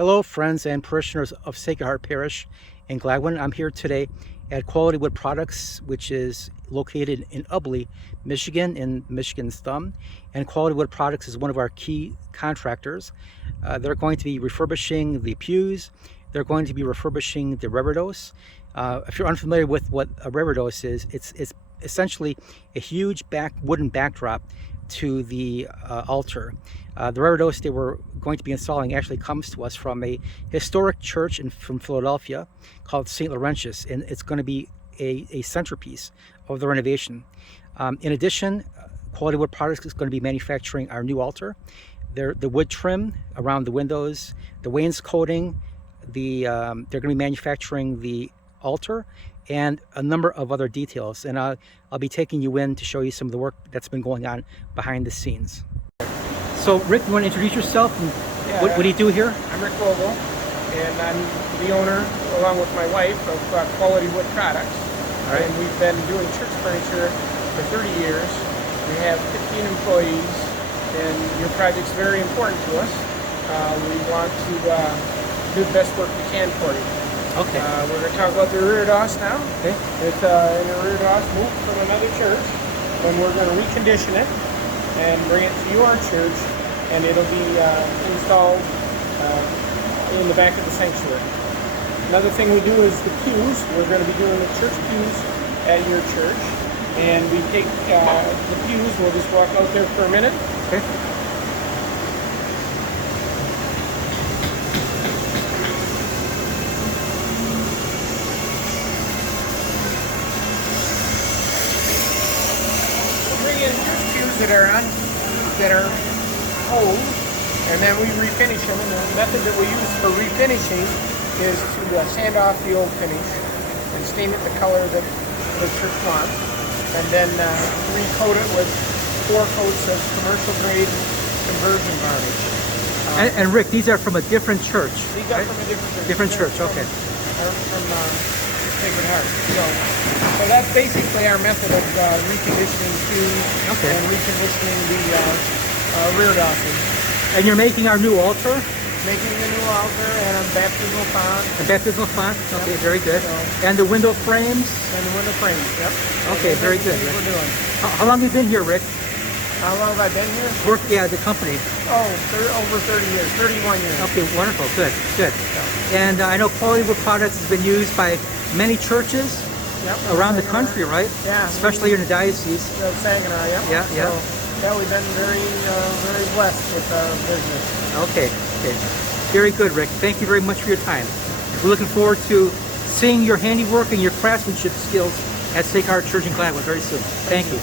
Hello, friends and parishioners of Sacred Heart Parish in Gladwin. I'm here today at Quality Wood Products, which is located in Ubly, Michigan, in Michigan's thumb. And Quality Wood Products is one of our key contractors. They're going to be refurbishing the pews. They're going to be refurbishing the reredos. If you're unfamiliar with what a reredos is, it's essentially a huge wooden backdrop to the altar. The reredos they were going to be installing actually comes to us from a historic church from Philadelphia called St. Laurentius, and it's going to be a centerpiece of the renovation. In addition, Quality Wood Products is going to be manufacturing our new altar. The wood trim around the windows, the wainscoting, they're going to be manufacturing the altar and a number of other details. And I'll be taking you in to show you some of the work that's been going on behind the scenes. So Rick, you want to introduce yourself and what do you do here? I'm Rick Vogel, and I'm the owner, along with my wife, of Quality Wood Products. All right. And we've been doing church furniture for 30 years. We have 15 employees, and your project's very important to us. We want to do the best work we can for you. Okay. We're going to talk about the rear DOS now. Okay. It's in the rear DOS moved from another church, and we're going to recondition it and bring it to your church, and it'll be installed in the back of the sanctuary. Another thing we do is the pews. We're going to be doing the church pews at your church, and we take the pews. We'll just walk out there for a minute. Okay. That are old, and then we refinish them. And the method that we use for refinishing is to sand off the old finish and stain it the color that the church wants, and then recoat it with 4 coats of commercial grade conversion varnish. And Rick, these are from a different church. These are from a different church. Different church, okay. From Sacred Heart. So that's basically our method of reconditioning pews and reconditioning the rear DOSes. And you're making our new altar? Making the new altar and a baptismal font. A baptismal font? Okay, Yep. very good. So, And the window frames? and the window frames, yep. Okay, very good. We're doing. How long have you been here, Rick? How long have I been here? The company. Over 30 years, 31 years. Okay, wonderful, good. Yeah. And I know Quality Wood Products has been used by many churches around the country, right? Yeah. Especially here in the diocese. Saginaw, yep. Yeah. So, we've been very blessed with business. Okay. Very good, Rick. Thank you very much for your time. We're looking forward to seeing your handiwork and your craftsmanship skills at Sacred Heart Church in Gladwin very soon. Thank you.